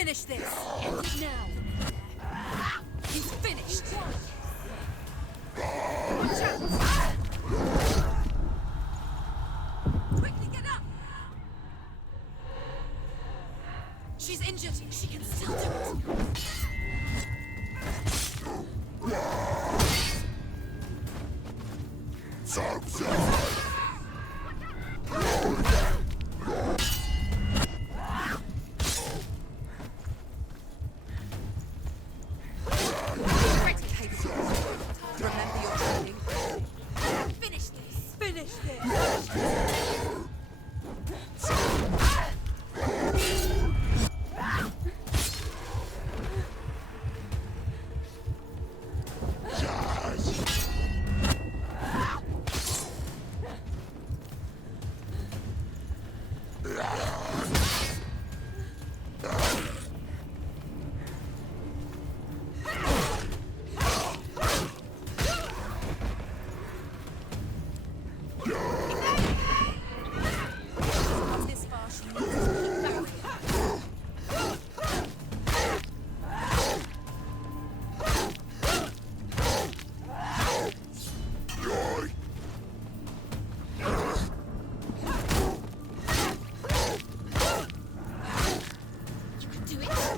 Finish this! End it now! He's finished! Watch out! Quickly get up! She's injured! She can still do it!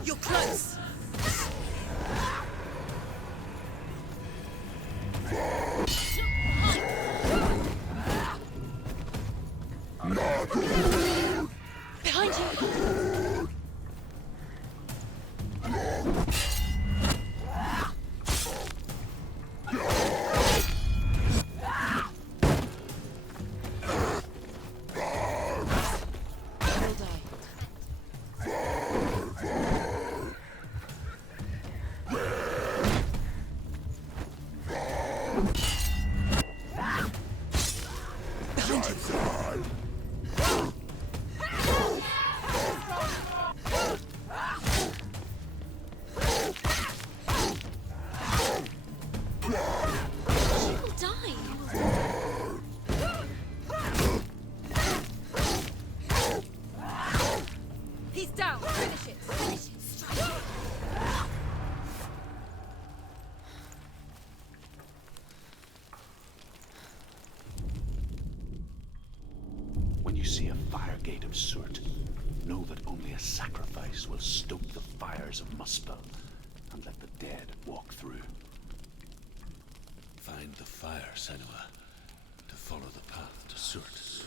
You're close! Behind you! When you see a fire gate of Surt, know that only a sacrifice will stoke the fires of Muspel and let the dead walk through. Find the fire, Senua, to follow the path to Surt.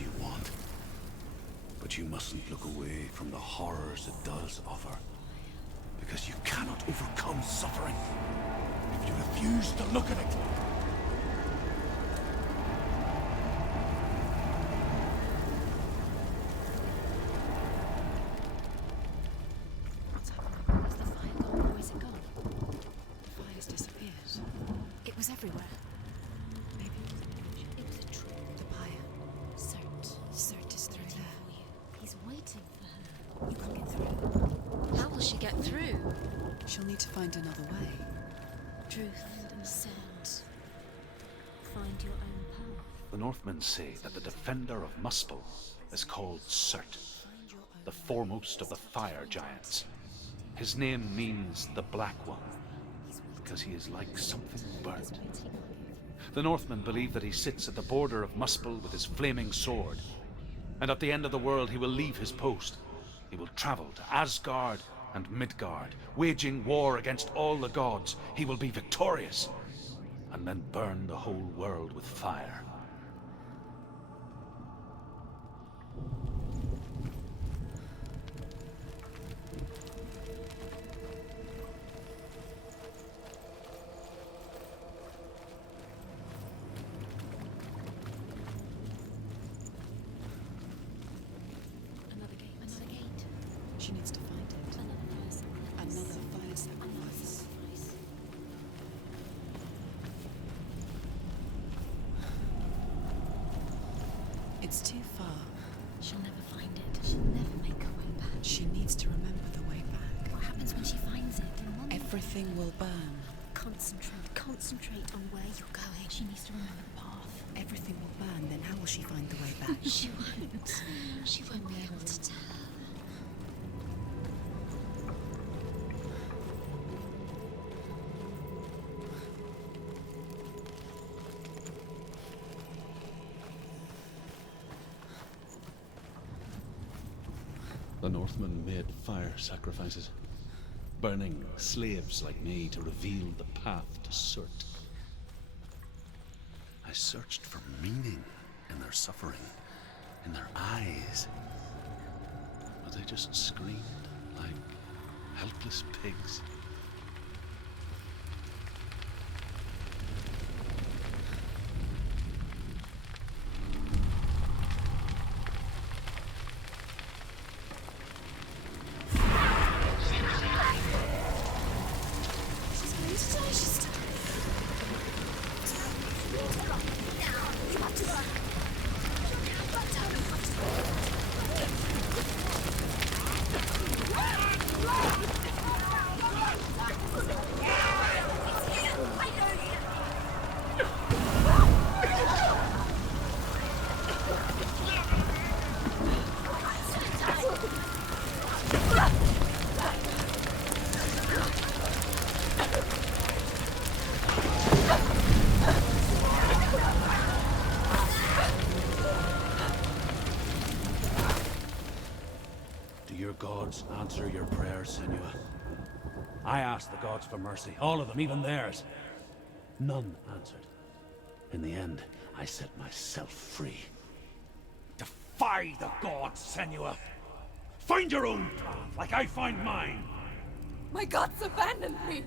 You want. But you mustn't look away from the horrors it does offer, because you cannot overcome suffering if you refuse to look at it. What's happening? Is the fire gone or is it gone? The fire's disappeared. It was everywhere. Maybe it was a trick. The pyre. Surt is through there. He's waiting for her. You can't get through. How will she get through? She'll need to find another way. Truth and scent. Find your own path. The Northmen say that the defender of Muspel is called Surt, the foremost of the fire giants. His name means the Black One, because he is like something burnt, The Northmen believe that he sits at the border of Muspel with his flaming sword. And at the end of the world he will leave his post. He will travel to Asgard and Midgard, waging war against all the gods. He will be victorious, and then burn the whole world with fire. Another gate. Another gate. She needs to find it. Another fire sacrifice. Another fire sacrifice. It's too far. She'll never find it. She'll never make her way back. She needs to remember the way back. What happens when she finds it? In one Everything will burn. Concentrate. Concentrate on where you're going. She needs to remember the path. Everything will burn, then how will she find the way back? She won't. She won't be able to tell. The Northmen made fire sacrifices, burning slaves like me to reveal the path to Surt. I searched for meaning in their suffering, in their eyes, but they just screamed like helpless pigs. Gods answer your prayers, Senua. I asked the gods for mercy, all of them, even theirs. None answered. In the end, I set myself free. Defy the gods, Senua! Find your own path, like I find mine! My gods abandoned me!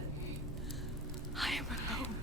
I am alone.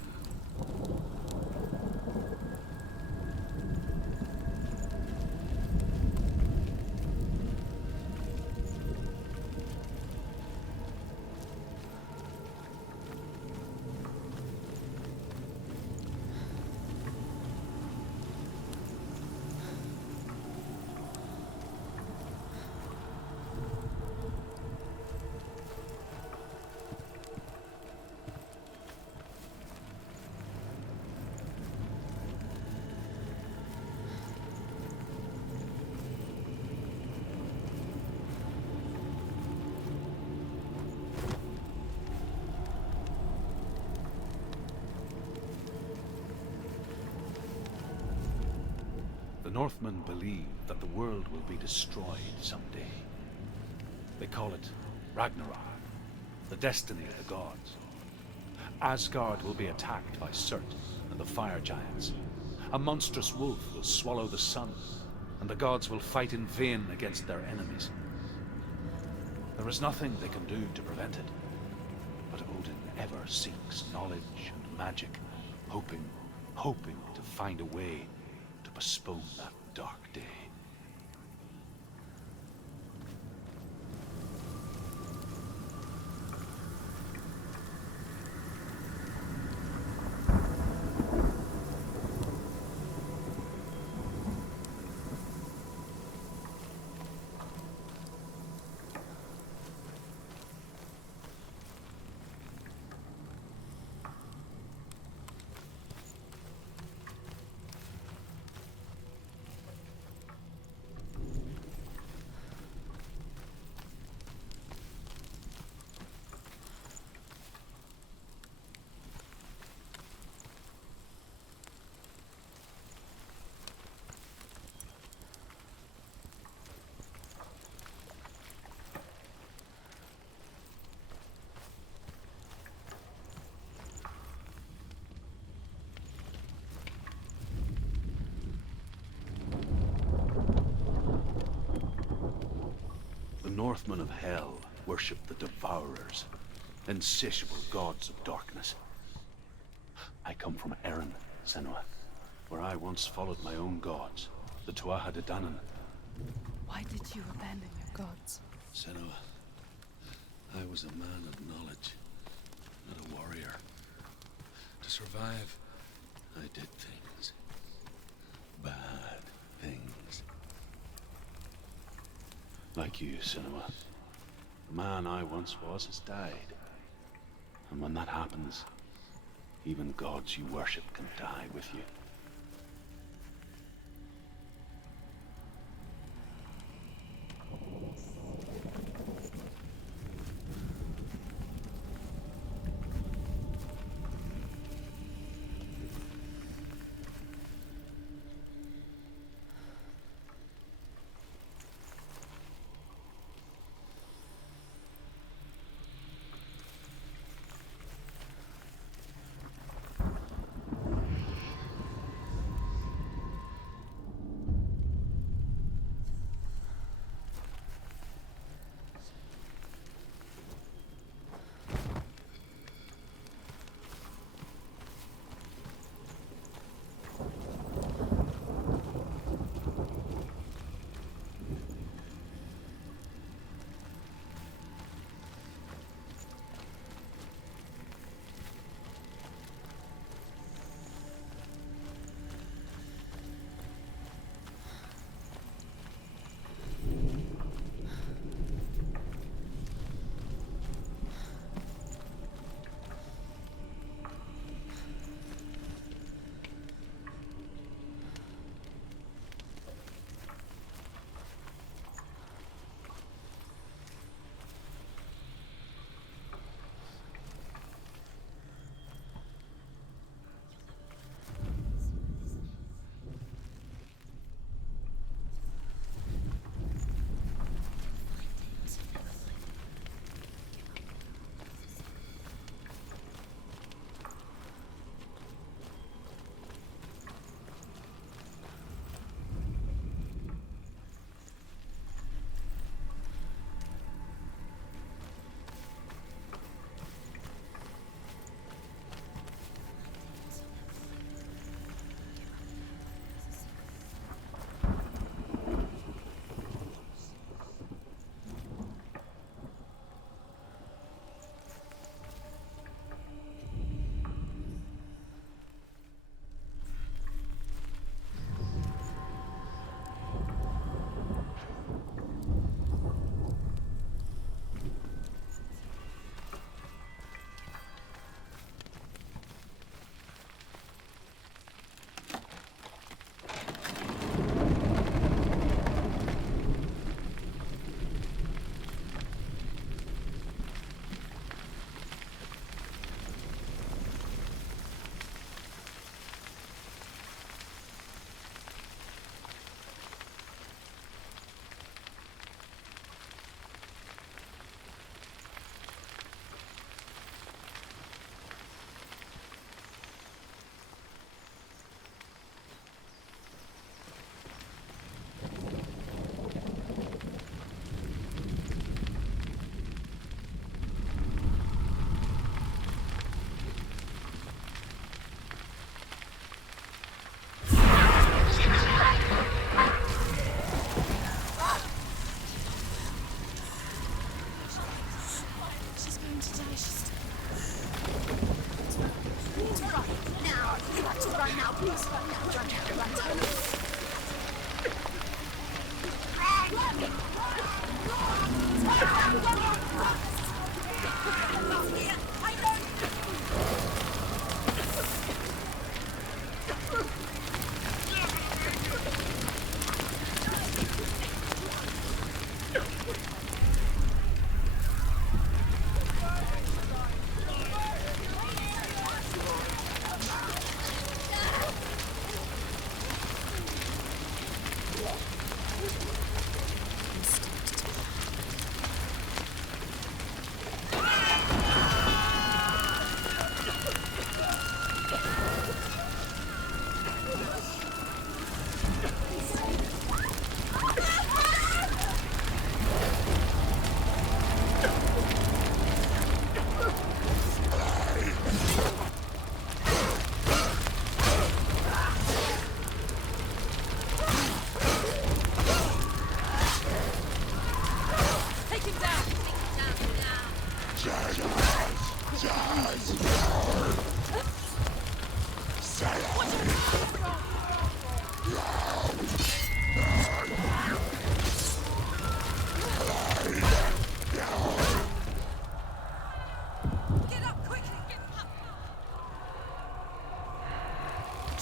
The Northmen believe that the world will be destroyed someday. They call it Ragnarok, the destiny of the gods. Asgard will be attacked by Surt and the fire giants. A monstrous wolf will swallow the sun, and the gods will fight in vain against their enemies. There is nothing they can do to prevent it, but Odin ever seeks knowledge and magic, hoping to find a way to postpone that dark day. Northmen of Hell worship the Devourers, insatiable gods of darkness. I come from Erin, Senua, where I once followed my own gods, the Tuatha De Danann. Why did you abandon your gods? Senua, I was a man of knowledge, not a warrior. To survive, I did things. Bad things. Like you, Senua. The man I once was has died. And when that happens, even gods you worship can die with you.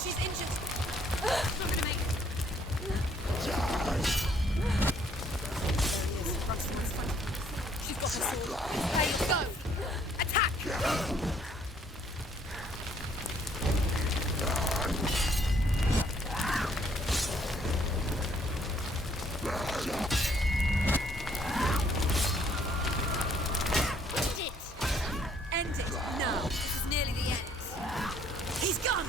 She's injured. She's not gonna make it. There he is. Ruxin is fighting. She's got her sword. Blade, go! Attack! End it! No! This is nearly the end. He's gone!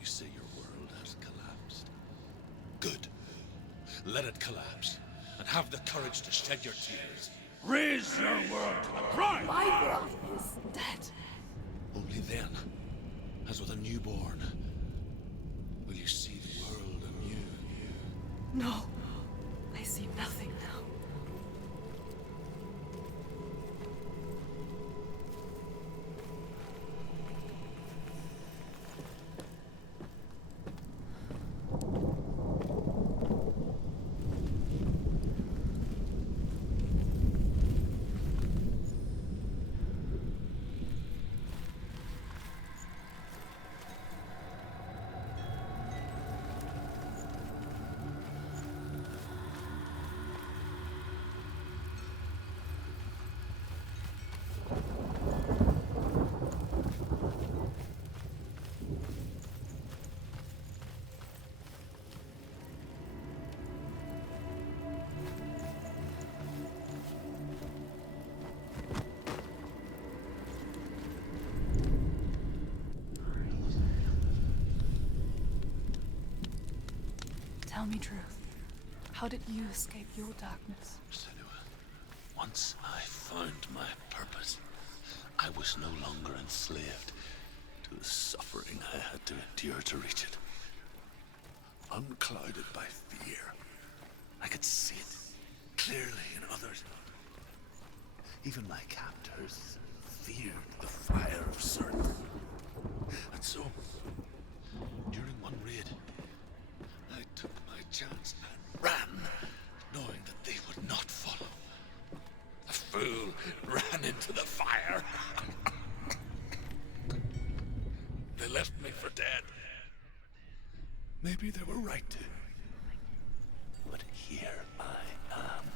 You say your world has collapsed. Good. Let it collapse. And have the courage to shed your tears. Raise your world to the prime! My world is dead. Only then, as with a newborn, will you see the world anew. No. I see nothing now. Tell me truth. How did you escape your darkness? Senua, once I found my purpose, I was no longer enslaved to the suffering I had to endure to reach it. Unclouded by fear, I could see it clearly in others. Even my captors feared the fire of Cert. And so, during one raid, I took my chance and ran, knowing that they would not follow. The fool ran into the fire. They left me for dead. Maybe they were right to. But here I am.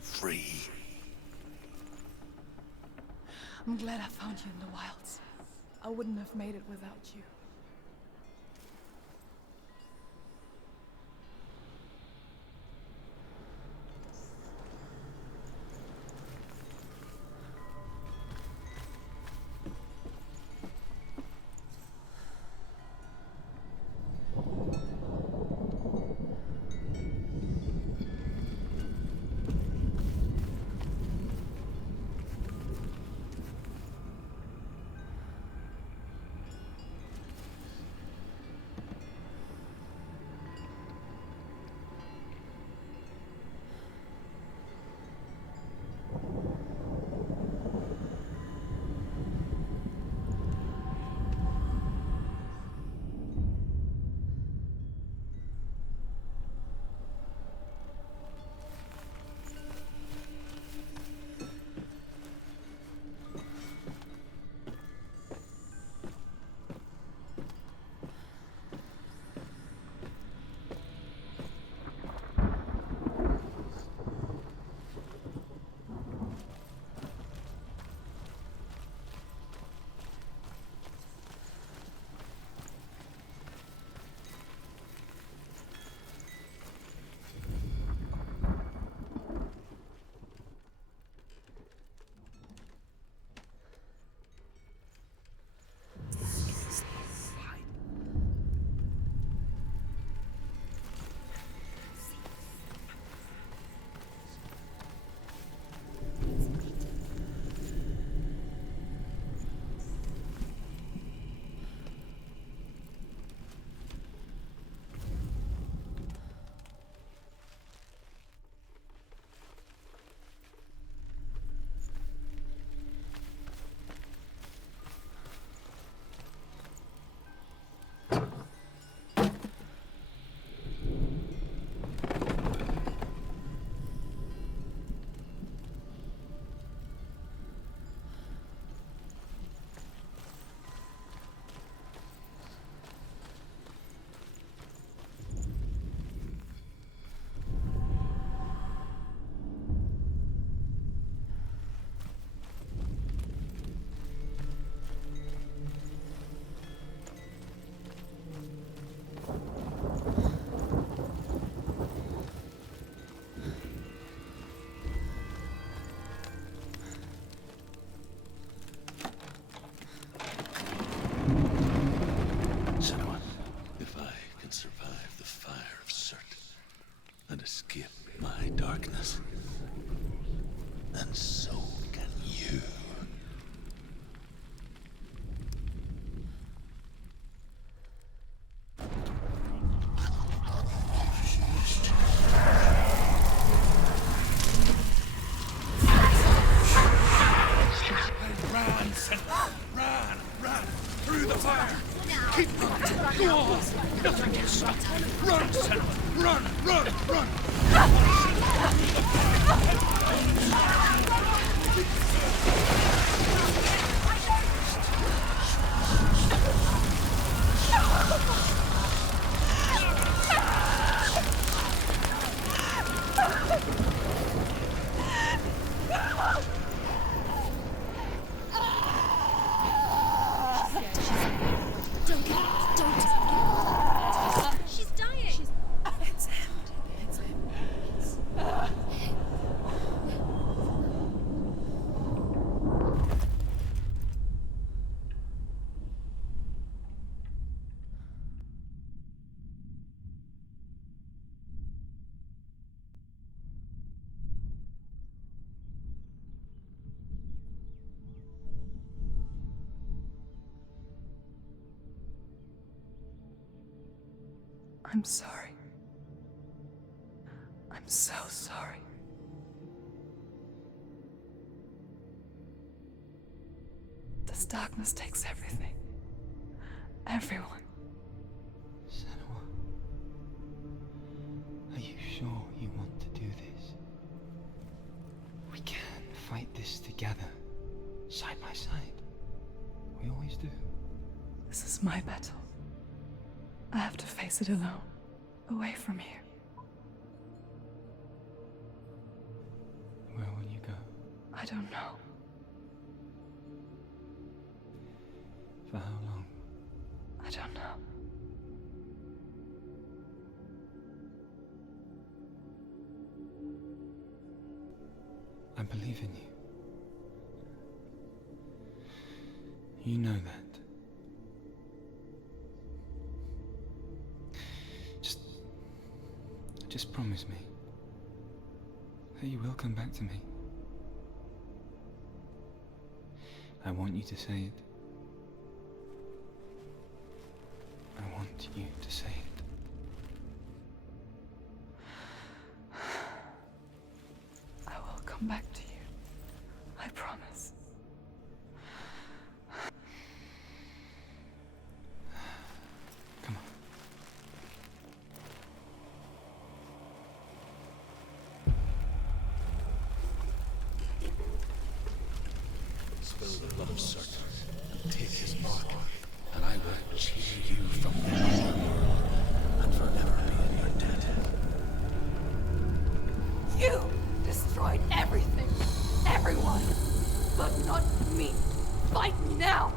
Free. I'm glad I found you in the wilds. I wouldn't have made it without you. fire! Keep moving! Go on! Nothing can stop! Run, Senua! Run! Run! Run! She's dying. It's him. It's him. I'm sorry. I'm so sorry. This darkness takes everything. Everyone. Senua, are you sure you want to do this? We can fight this together, side by side. We always do. This is my battle. I have to face it alone, away from here. Where will you go? I don't know. For how long? I don't know. I believe in you. You know that. Just promise me that you will come back to me. I want you to say it. I want you to say it. I will come back to you. I promise. Come on. Spill the blood of Surt and take his mark, and I will cheer you from the world and forever be in your debt. You destroyed everything, everyone, but not me. Fight me now.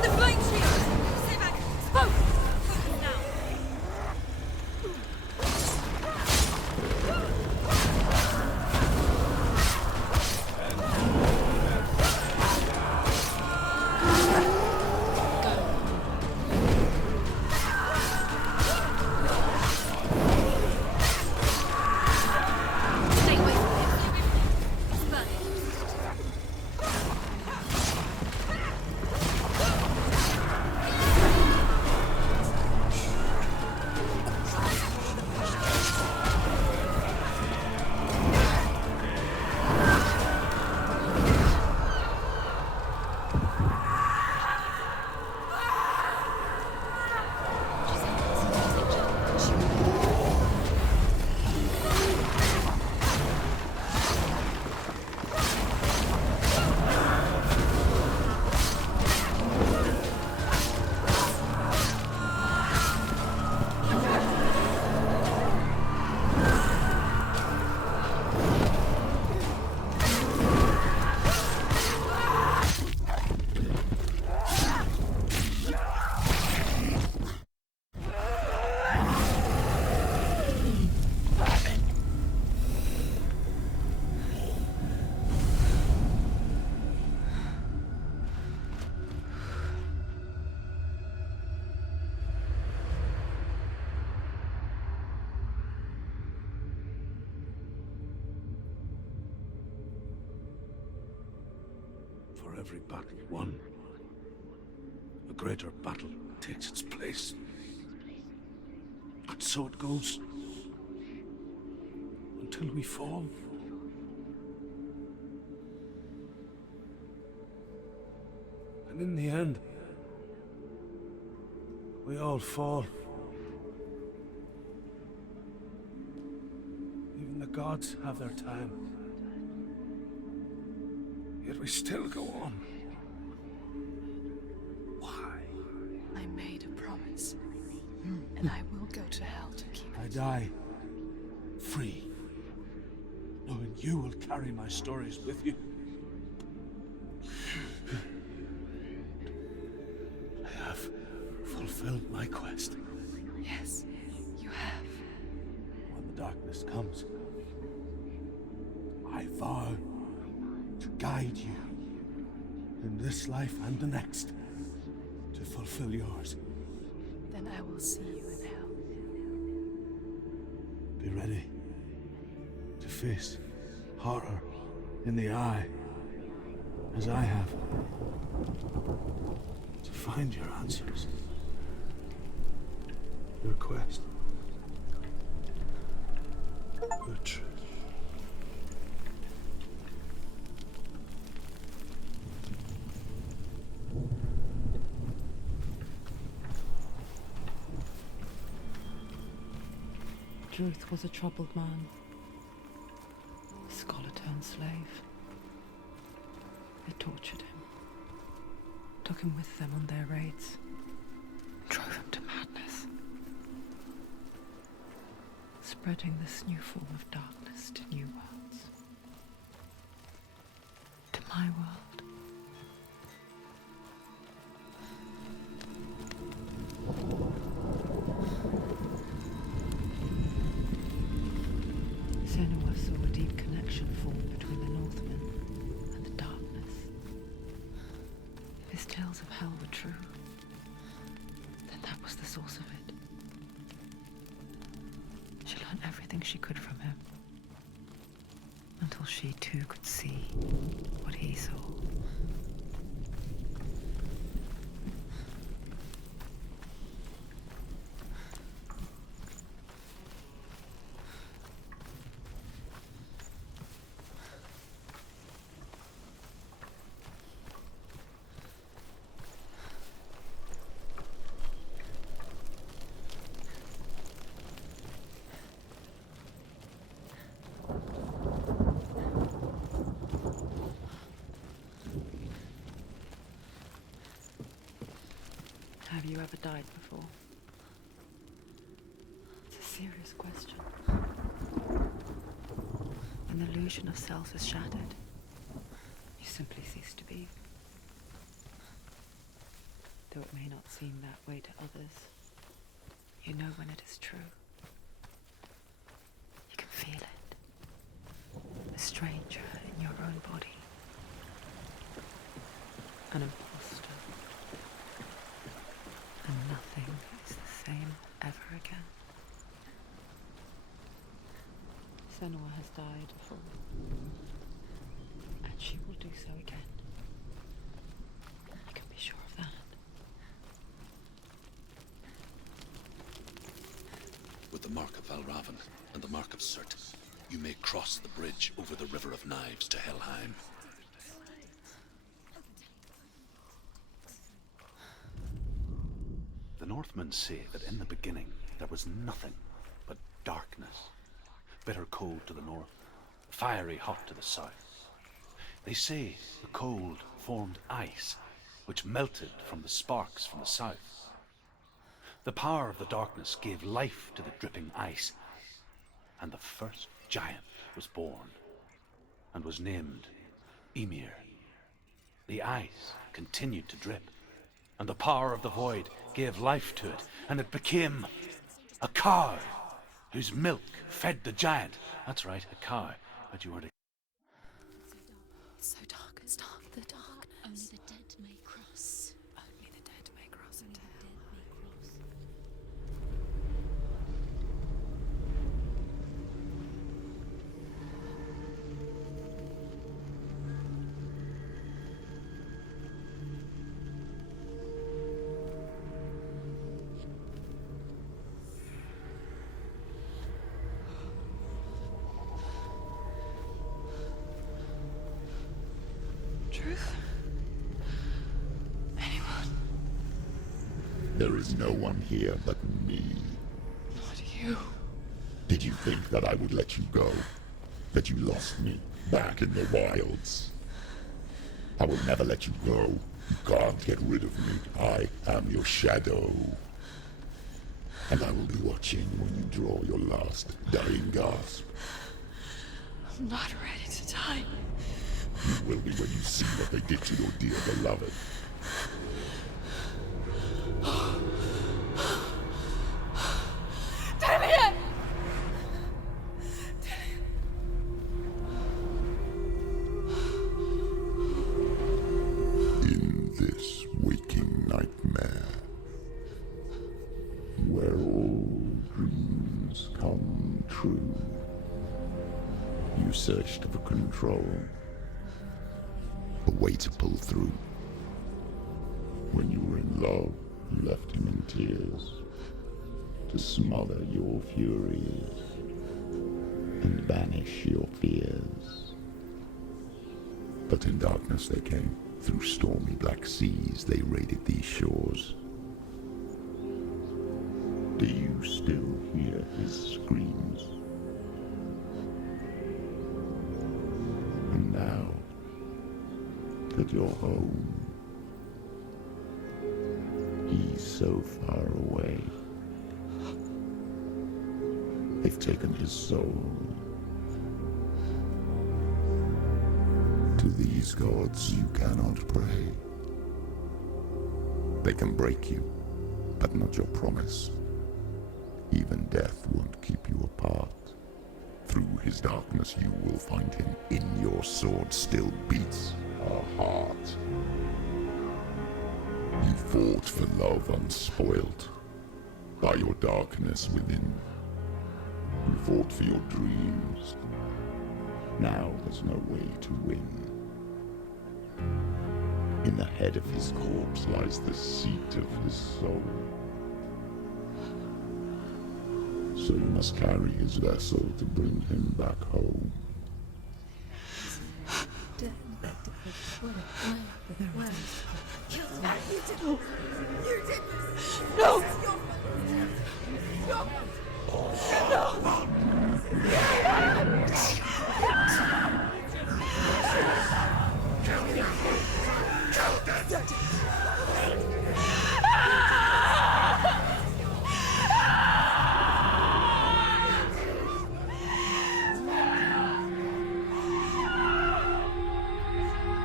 The flame shield! Stay back! Spoke! Now! Stay away from him! It's burning! For every battle won, a greater battle takes its place. And so it goes. Until we fall. And in the end, we all fall. Even the gods have their time. Yet we still go on. Why? I made a promise, and I will go to hell to keep I it. die free, knowing you will carry my stories with you. I have fulfilled my quest. Yes, you have. When the darkness comes, I vow to guide you in this life and the next to fulfill yours. Then I will see you in hell. Be ready to face horror in the eye, as I have. To find your answers. Your quest. Your truth. Druth was a troubled man. A scholar turned slave. They tortured him. Took him with them on their raids. Drove him to madness. Spreading this new form of darkness to new worlds. To my world. Senua saw a deep connection form between the Northmen and the darkness. If his tales of hell were true, then that was the source of it. She learned everything she could from him, until she too could see what he saw. Have you ever died before? It's a serious question. When the illusion of self is shattered, Though it may not seem that way to others, you know when it is true. You can feel it. A stranger in your own body. An imposter. And nothing is the same ever again. Senua has died before. And she will do so again. You can be sure of that. With the mark of Valravan and the mark of Surt, you may cross the bridge over the River of Knives to Helheim. The Northmen say that in the beginning there was nothing but darkness. Bitter cold to the north, fiery hot to the south. They say the cold formed ice, which melted from the sparks from the south. The power of the darkness gave life to the dripping ice, and the first giant was born, and was named Ymir. The ice continued to drip, and the power of the void gave life to it, and it became a cow, whose milk fed the giant. That's right, a cow. But you weren't. It's so dark, it's dark, the dark. Only the dead may cross. Only the dead may cross into Only the hell. dead may cross. Truth? Anyone? There is no one here but me. Not you. Did you think that I would let you go? That you lost me back in the wilds? I will never let you go. You can't get rid of me. I am your shadow. And I will be watching when you draw your last dying gasp. I'm not ready to die. You will be when you see what they did to your dear beloved. Damien! In this waking nightmare, where all dreams come true, you searched for control, a way to pull through. When you were in love, you left him in tears, to smother your furies and banish your fears. But in darkness they came. Through stormy black seas they raided these shores. Do you still hear his screams? And now that you're home, he's so far away. They've taken his soul. To these gods you cannot pray. They can break you, but not your promise. Even death won't keep you apart. Through his darkness you will find him. In your sword still beats a heart. You fought for love unspoilt by your darkness within. You fought for your dreams. Now there's no way to win. In the head of his corpse lies the seat of his soul. So you must carry his vessel to bring him back home.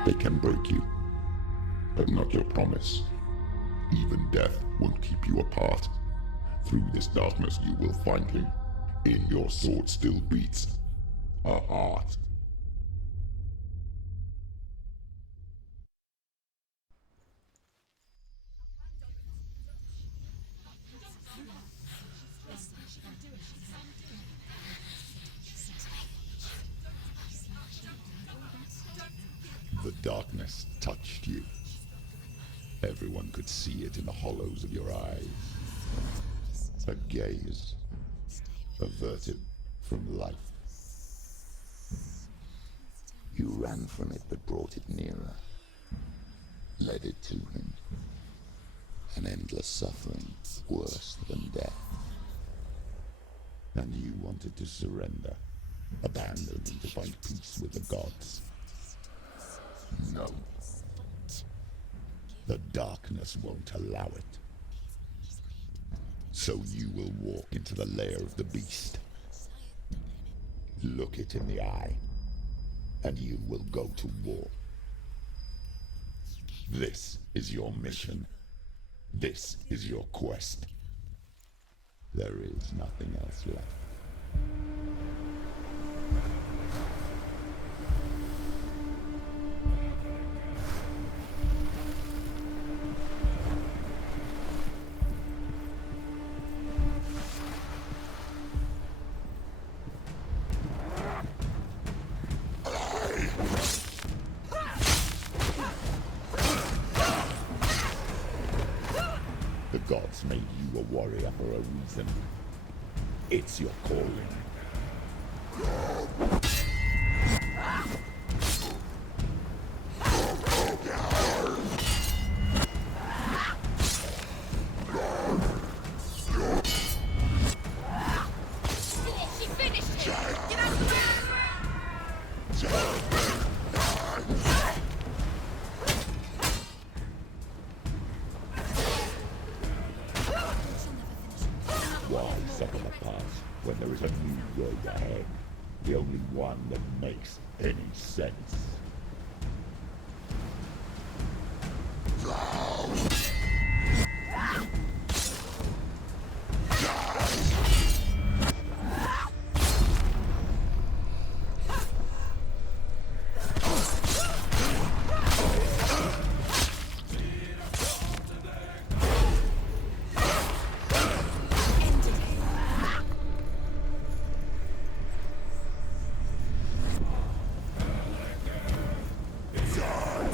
They can break you, but not your promise. Even death won't keep you apart. Through this darkness you will find him. In your sword still beats a heart. The darkness touched you. Everyone could see it in the hollows of your eyes. A gaze averted from life. You ran from it but brought it nearer. Led it to him. An endless suffering worse than death. And you wanted to surrender. Abandon and to find peace with the gods. No. The darkness won't allow it. So you will walk into the lair of the beast. Look it in the eye, and you will go to war. This is your mission. This is your quest. There is nothing else left. The gods made you a warrior for a reason. It's your calling. She finished him! Get out of the way! Why suffer the past when there is a new road ahead? The only one that makes any sense.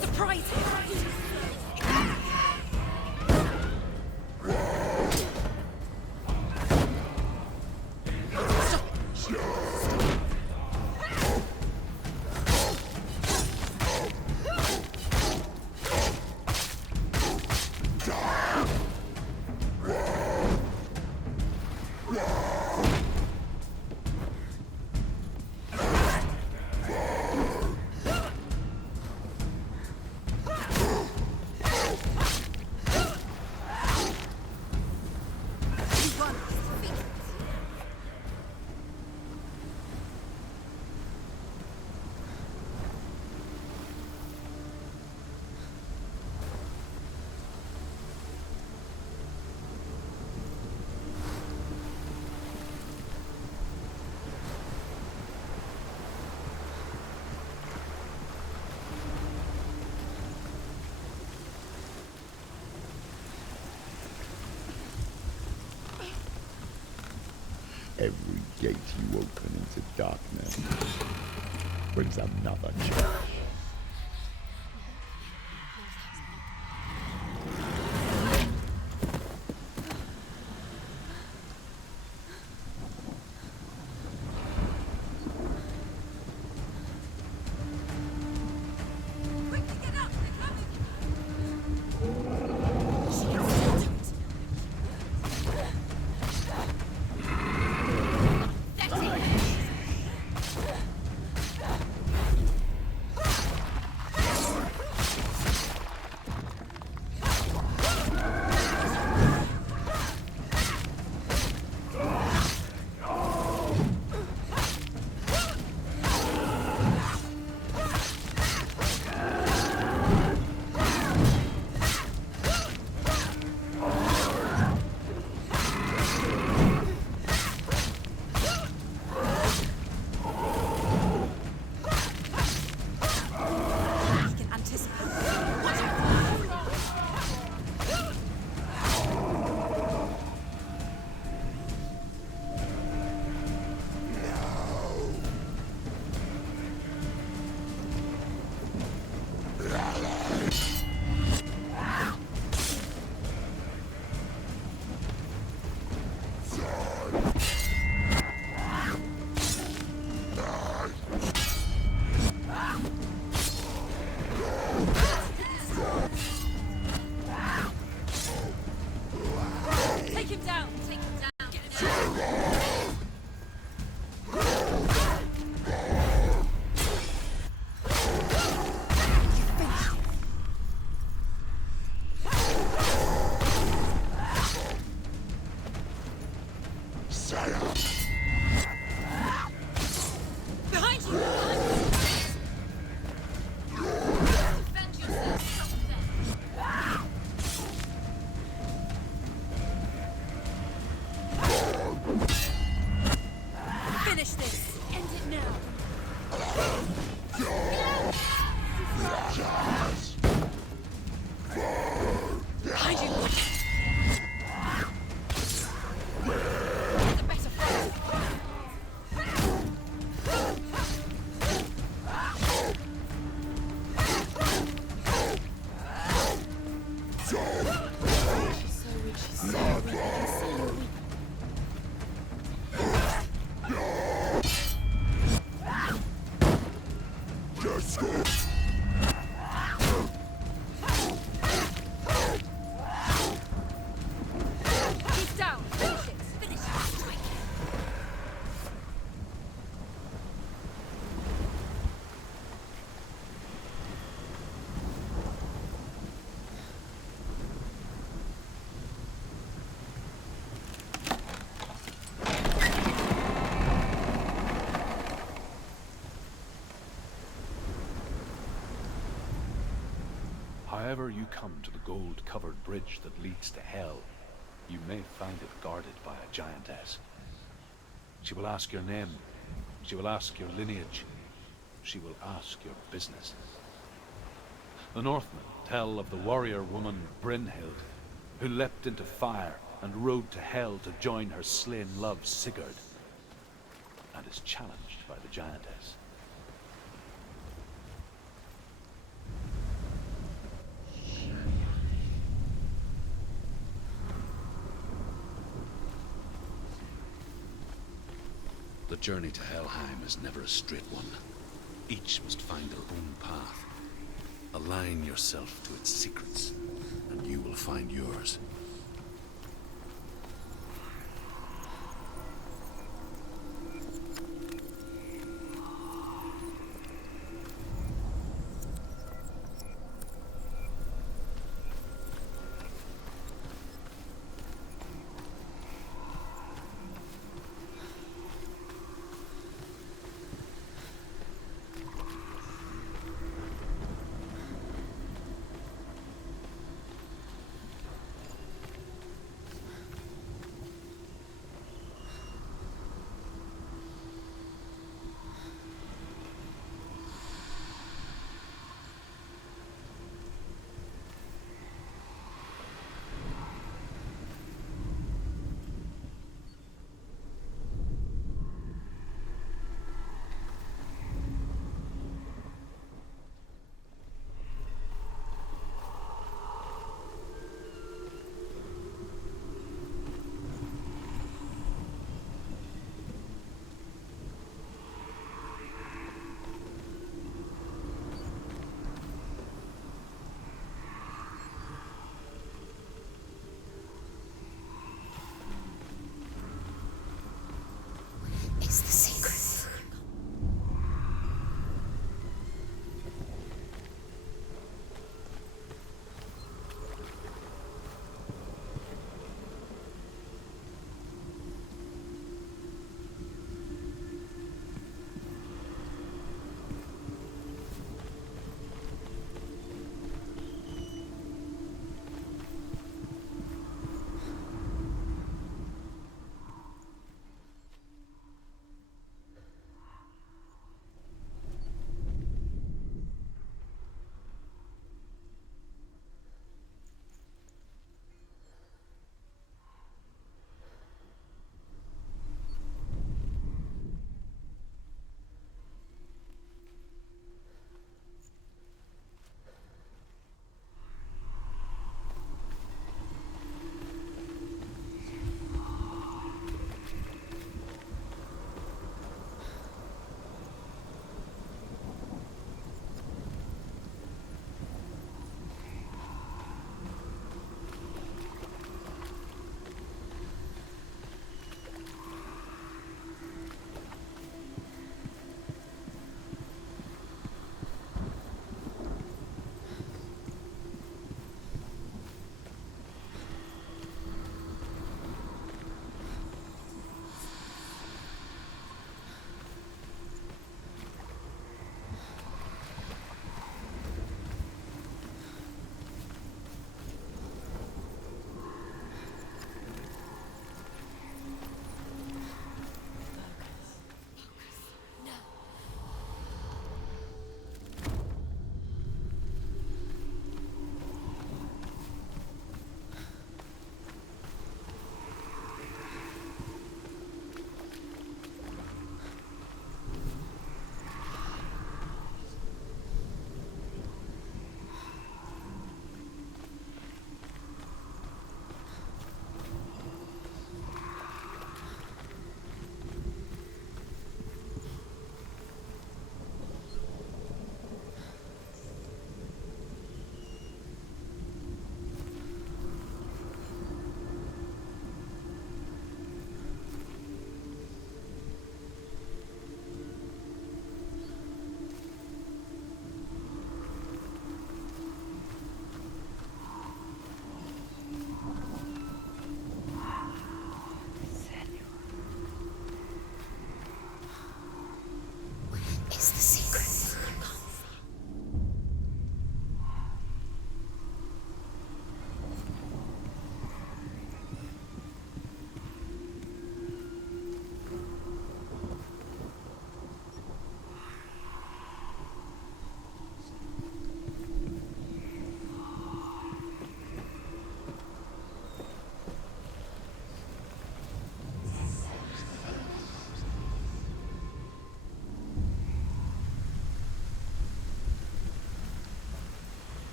Surprise him! Every gate you open into darkness brings another change. Quickly get up! They're coming! That's it! Take him down! Take him down! Get him down! Behind you! Defend yourself from them! Finish this! End it now! Behind you! The better fight! She's so weak, she's so weak. I can see you're weak. He's down! Finish it! Finish it! However you come to the gold-covered bridge that leads to Hell, you may find it guarded by a giantess. She will ask your name. She will ask your lineage. She will ask your business. The Northmen tell of the warrior woman Brynhild, who leapt into fire and rode to Hell to join her slain love Sigurd, and is challenged by the giantess. The journey to Helheim is never a straight one. Each must find their own path. Align yourself to its secrets, and you will find yours.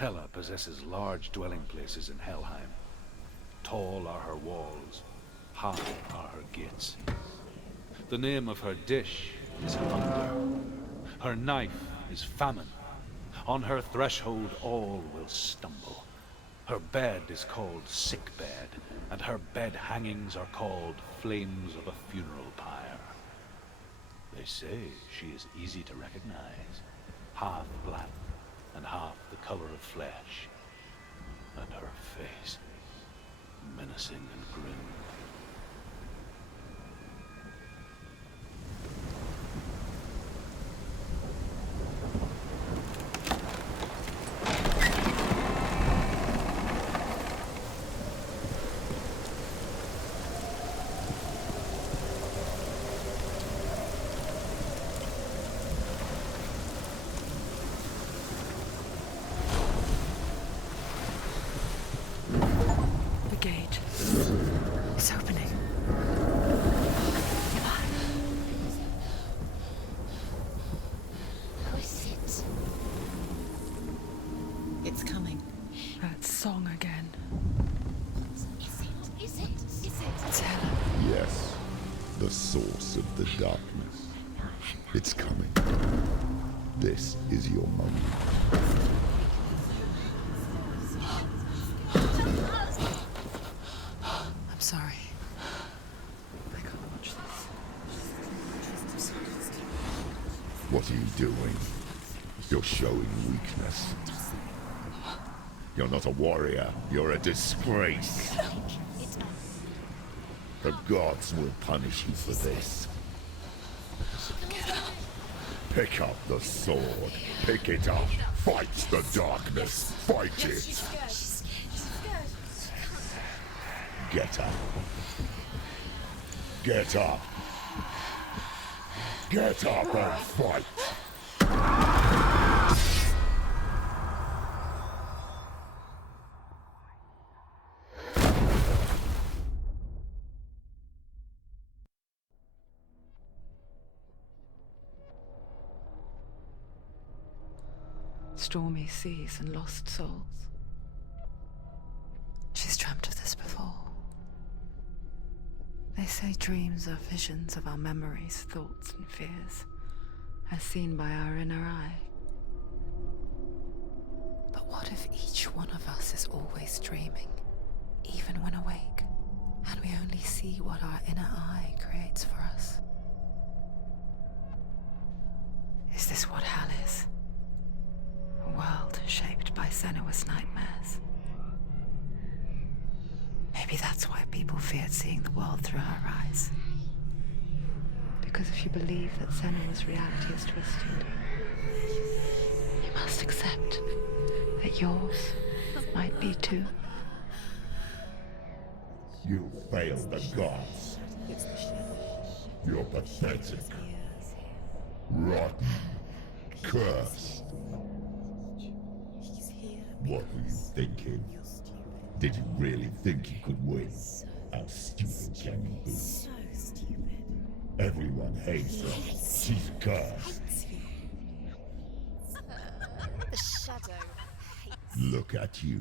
Hela possesses large dwelling places in Helheim. Tall are her walls, high are her gates. The name of her dish is hunger. Her knife is famine. On her threshold all will stumble. Her bed is called sick bed, and her bed hangings are called flames of a funeral pyre. They say she is easy to recognize, half black and half the color of flesh, and her face menacing and grim. The gate. It's opening. Who is it? It's coming. That song again. Is it? Is it? Is it? It's Hela. Yes, the source of the darkness. It's coming. This is your moment. I'm sorry. I can't watch this. What are you doing? You're showing weakness. You're not a warrior. You're a disgrace. The gods will punish you for this. Pick up the sword. Pick it up. Fight the darkness. Fight it. Get up. Get up. Get up and fight. Stormy seas and lost souls. She's dreamt of this before. They say dreams are visions of our memories, thoughts, and fears, as seen by our inner eye. But what if each one of us is always dreaming, even when awake, and we only see what our inner eye creates for us? Is this what hell is? A world shaped by Senua's nightmares. Maybe that's why people feared seeing the world through her eyes. Because if you believe that Senua's reality is twisted, you must accept that yours might be too. You failed the gods. You're pathetic. Rotten. Cursed. What were you thinking? Did you really think you could win? How stupid can you be? So stupid. Everyone hates her. She's cursed. The shadow hates. Look at you.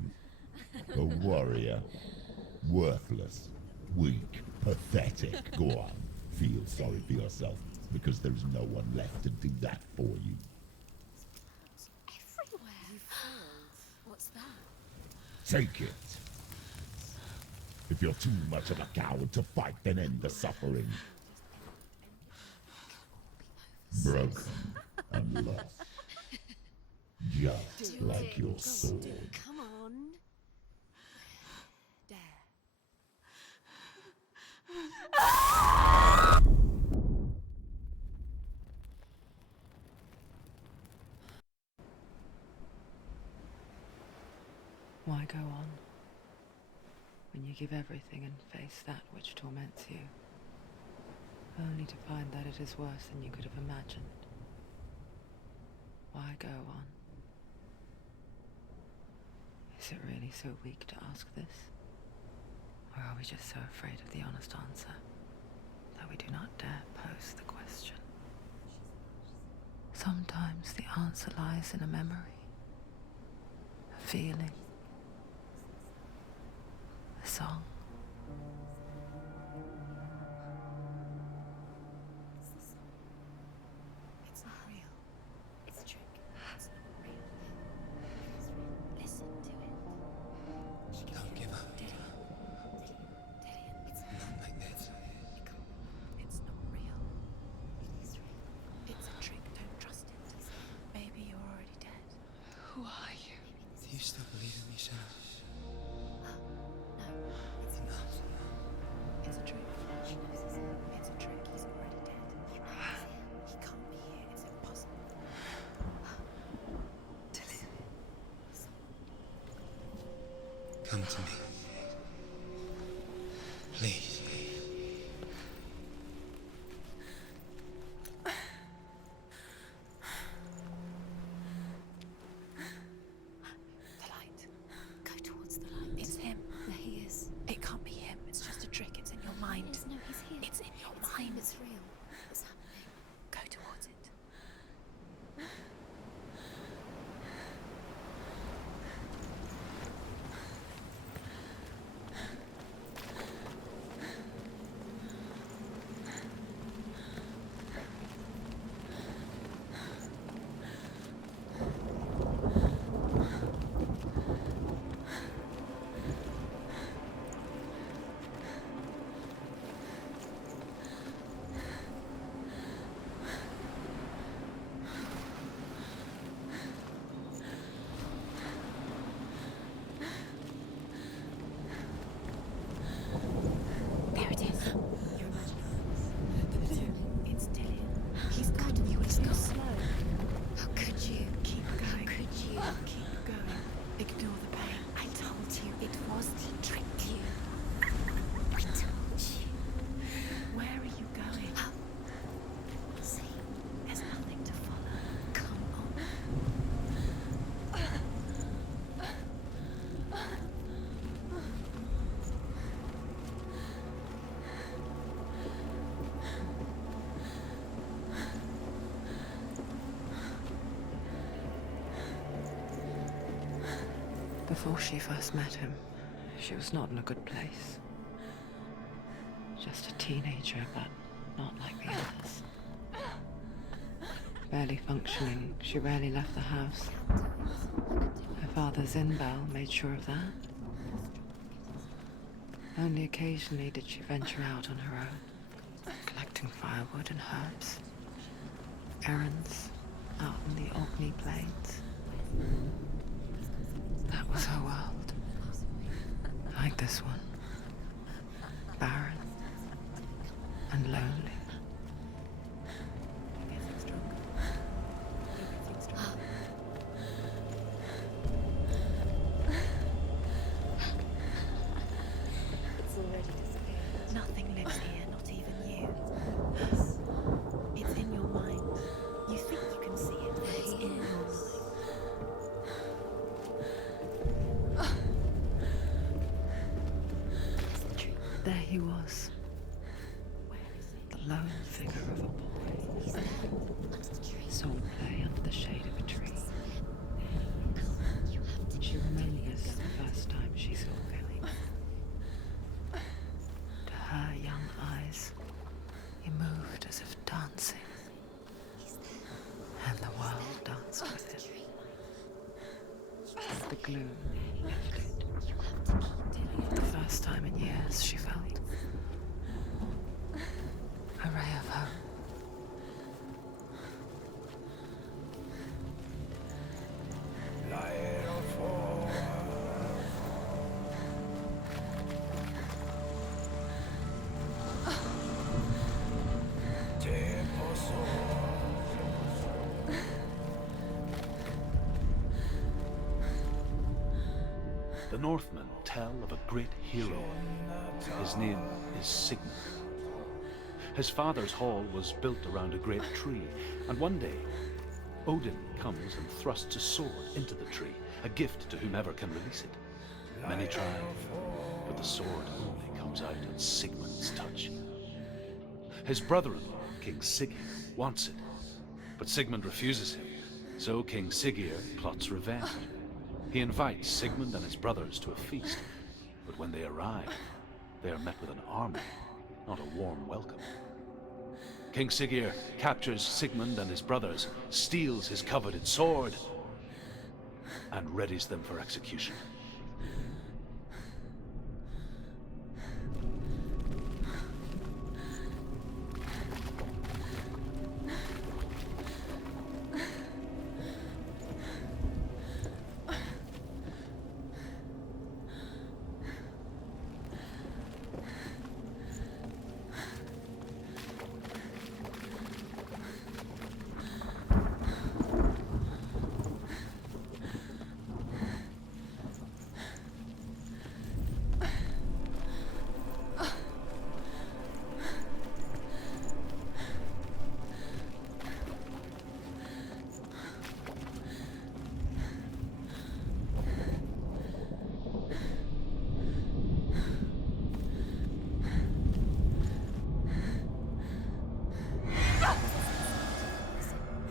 A warrior. Worthless. Weak. Pathetic. Go on. Feel sorry for yourself, because there's no one left to do that for you. Everywhere. You failed. What's that? Take it. If you're too much of a coward to fight, then end the suffering. Broken and lost. Just like your sword. Come on. Dare. Why go on when you give everything and face that which torments you, only to find that it is worse than you could have imagined? Why go on? Is it really so weak to ask this? Or are we just so afraid of the honest answer that we do not dare pose the question? Sometimes the answer lies in a memory, a feeling. A song. It's not real. It's a trick. It's not real. It is real. Listen to it. She Don't give up. Dillian, it's Not like this. It's not real. It is real. It's a trick. Don't trust it. Maybe you're already dead. Who are you? Do you still believe in me, Senua? No, it's Enough. It's a trick. She knows it's him. It's a trick. He's already dead. He can't be here. It's impossible. Come to me. Please. The light. Go towards the light. It's him. There he is. It can't be him. It's just a trick. It's in your mind. Yes, no, he's here. It's in your It's mind. him, it's real. What's happening? Go towards it. There it is. You're imagining. It's Dillian. He's gone. You were so slow. How could you? Keep going. How could you? Keep going. Ignore the pain. I told you it was to trick you. I told you. Where are you going? See, There's nothing to follow. come on. Before she first met him, she was not in a good place. Just a teenager, but not like the others. Barely functioning, she rarely left the house. Her father's in-bell made sure of that. Only occasionally did she venture out on her own, collecting firewood and herbs. Errands out in the Orkney Plains. That was her world. Like this one. Barren and lonely. Getting stronger. Everything's stronger. It's already disappeared. Nothing lives here, not even you. It's in your mind. You think you can see it, but it's in your mind. There he was, Where is it? the lone figure of a boy. He's there, under the tree. Sword play under the shade of a tree. You have to She remembers the first time she saw him. To her young eyes, he moved as if dancing, and the world danced with him. The gloom lifted. For the first time in years, she felt a ray of hope. The Northmen tell of a great hero. His name is Sigmund. His father's hall was built around a great tree, and one day, Odin comes and thrusts a sword into the tree, a gift to whomever can release it. Many try, but the sword only comes out at Sigmund's touch. His brother-in-law, King Siggeir, wants it, but Sigmund refuses him, so King Siggeir plots revenge. He invites Sigmund and his brothers to a feast, but when they arrive, they are met with an army, not a warm welcome. King Siggeir captures Sigmund and his brothers, steals his coveted sword, and readies them for execution.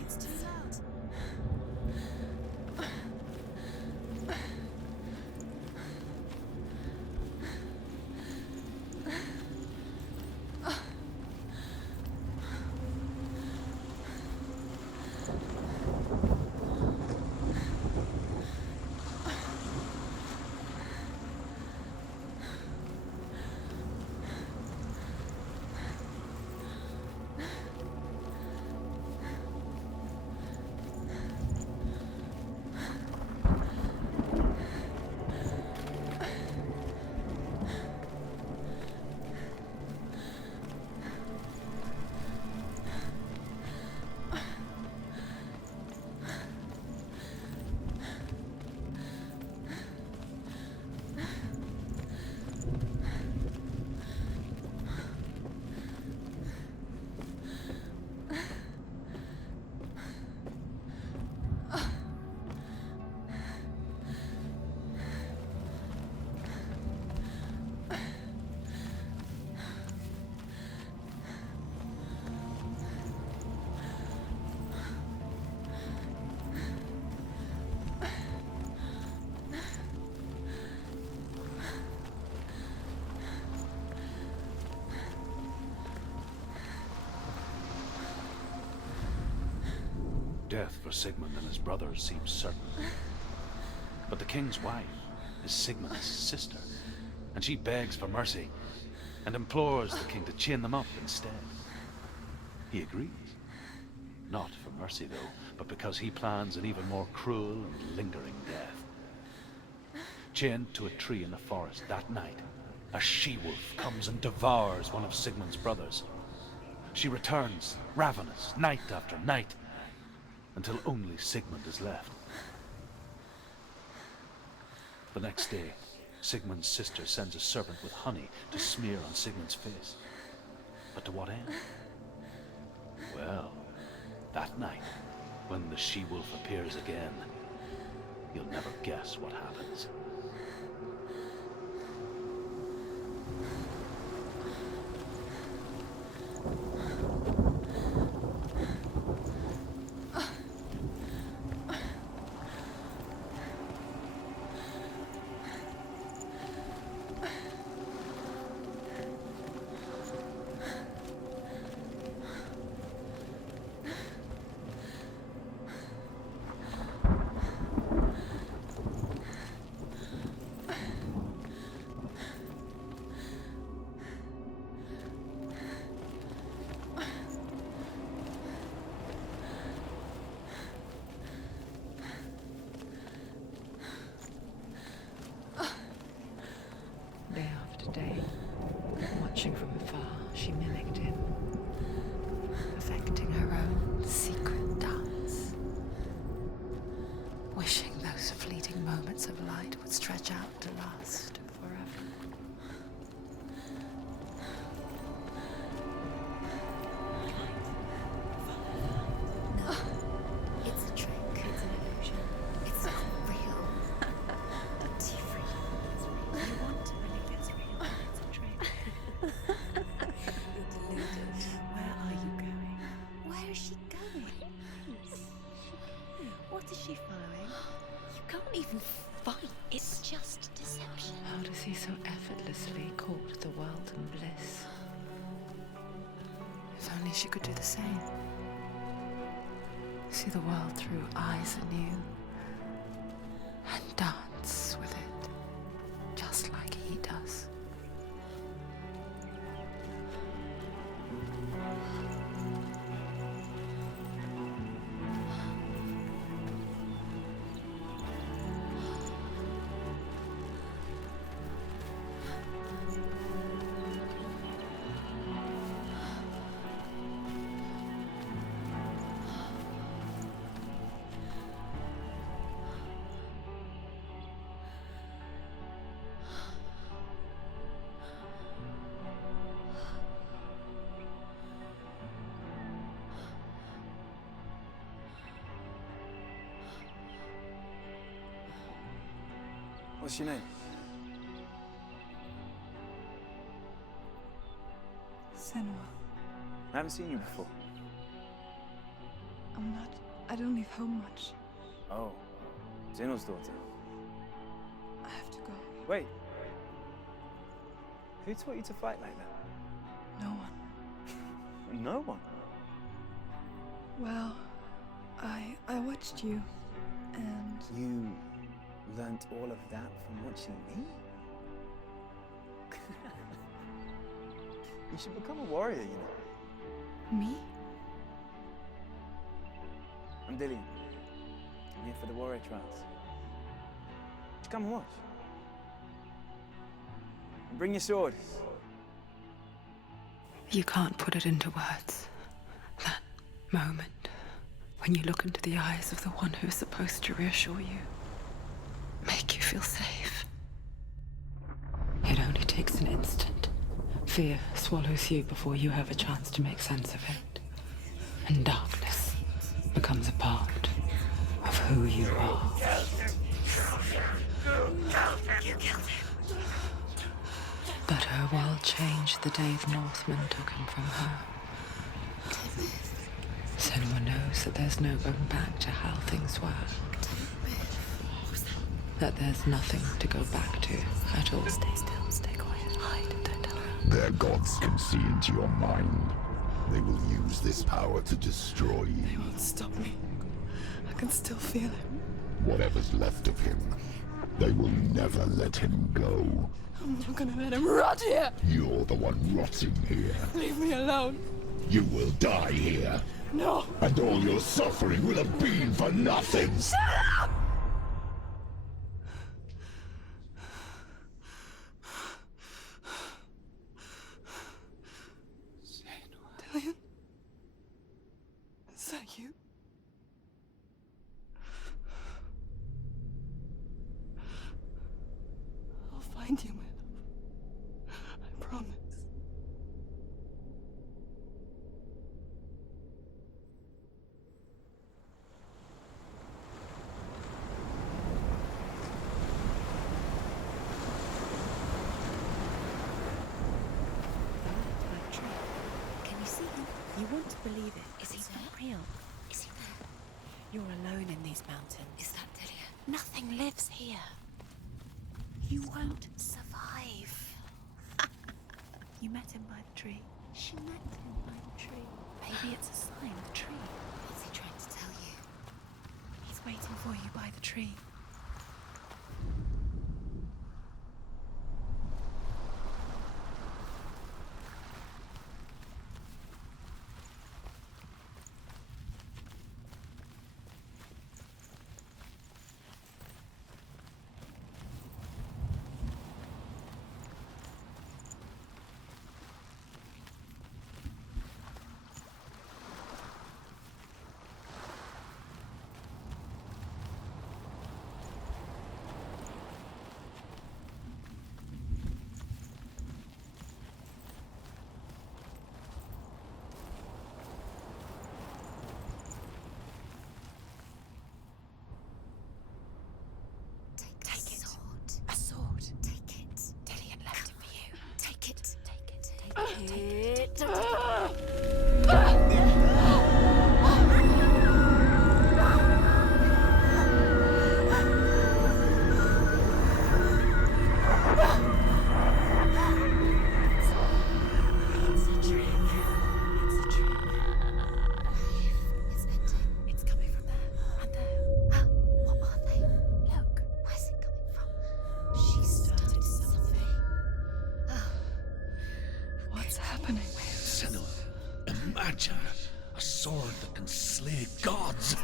It's too loud. Death for Sigmund and his brothers seems certain. But the king's wife is Sigmund's sister, and she begs for mercy and implores the king to chain them up instead. He agrees. Not for mercy, though, but because he plans an even more cruel and lingering death. Chained to a tree in the forest that night, a she-wolf comes and devours one of Sigmund's brothers. She returns, ravenous, night after night, until only Sigmund is left. The next day, Sigmund's sister sends a servant with honey to smear on Sigmund's face. But to what end? Well, that night, when the she-wolf appears again, you'll never guess what happens. Day after day, watching from afar, she mimicked him, perfecting her own secret dance, wishing those fleeting moments of light would stretch out to last forever. No. It's a trick. It's an illusion. It's not real. But you want to believe it's real, but it's a trick. You're deluded. Where are you going? Where is she going? What is she following? You can't even the world and bliss. If only she could do the same. See the world through eyes anew and dance with it, just like he does. What's your name? Senua. I haven't seen you before. I don't leave home much. Oh, Zenua's daughter. I have to go. Wait. Who taught you to fight like that? No one. No one? Well, I watched you, and You learnt all of that from watching me? You should become a warrior, you know. me? I'm Dillian. I'm here for the warrior trials. Just come and watch. And bring your sword. You can't put it into words. That moment when you look into the eyes of the one who's supposed to reassure you, make you feel safe. It only takes an instant. Fear swallows you before you have a chance to make sense of it. And darkness becomes a part of who you are. But her world changed the day the Northmen took him from her. Senua knows that there's no going back to how things were. That there's nothing to go back to at all. Stay still, stay quiet, hide, don't tell her. Their gods can see into your mind. They will use this power to destroy you. They won't stop me. I can still feel him. Whatever's left of him, they will never let him go. I'm not gonna let him rot here. You're the one rotting here. Leave me alone. You will die here. No. And all your suffering will have been for nothing. Shut up! Dillian? Is that you? I'll find you, my love. I promise. Can you see him? You want to believe it. Is he not real? Is he there? You're alone in these mountains. Is that Dillian? Nothing lives here. You won't survive. You met him by the tree. She met him by the tree. Maybe it's a sign, the tree. What's he trying to tell you? He's waiting for you by the tree. Take the sword. A sword. Take it. Dillian left it for you. Take it. Take it. Take it. Take it. happening? Senua, imagine a sword that can slay gods.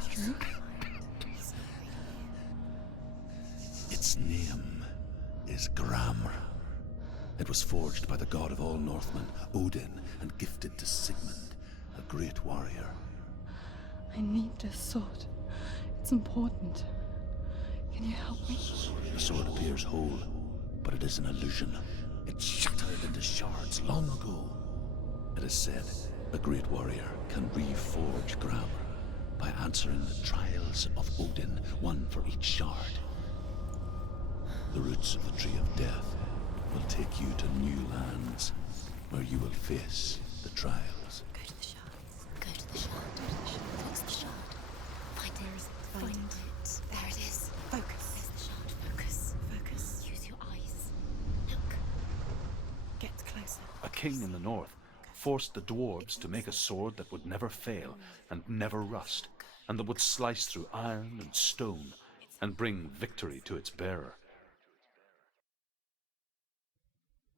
Its name is Gramr. It was forged by the god of all Northmen, Odin, and gifted to Sigmund, a great warrior. I need this sword. It's important. Can you help me? The sword appears whole, but it is an illusion. It shattered into shards long ago. It is said a great warrior can reforge Gramr by answering the trials of Odin, one for each shard. The roots of the Tree of Death will take you to new lands where you will face the trials. Go to the shard. Go to the shard. Fix the shard. Find it. Find it. There it is. Focus. There's the shard. Focus. Focus. Use your eyes. Look. Get closer. A king in the north forced the dwarves to make a sword that would never fail and never rust, and that would slice through iron and stone and bring victory to its bearer.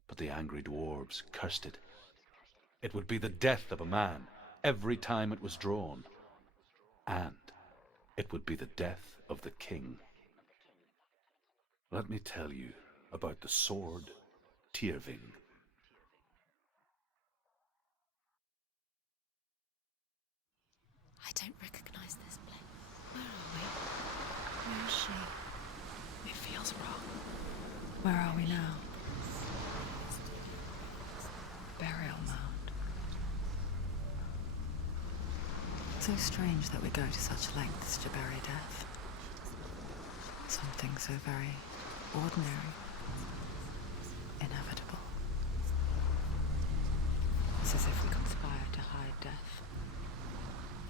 But the angry dwarves cursed it. It would be the death of a man every time it was drawn, and it would be the death of the king. Let me tell you about the sword Tyrving. I don't recognize this place. Where are we? Where is she? It feels wrong. Where are we now? Burial mound. So strange that we go to such lengths to bury death. Something so very ordinary, inevitable. It's as if we conspire to hide death,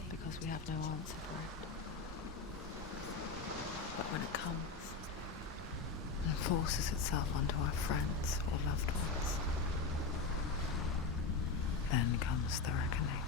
because we have no answer for it. But when it comes and forces itself onto our friends or loved ones, then comes the reckoning.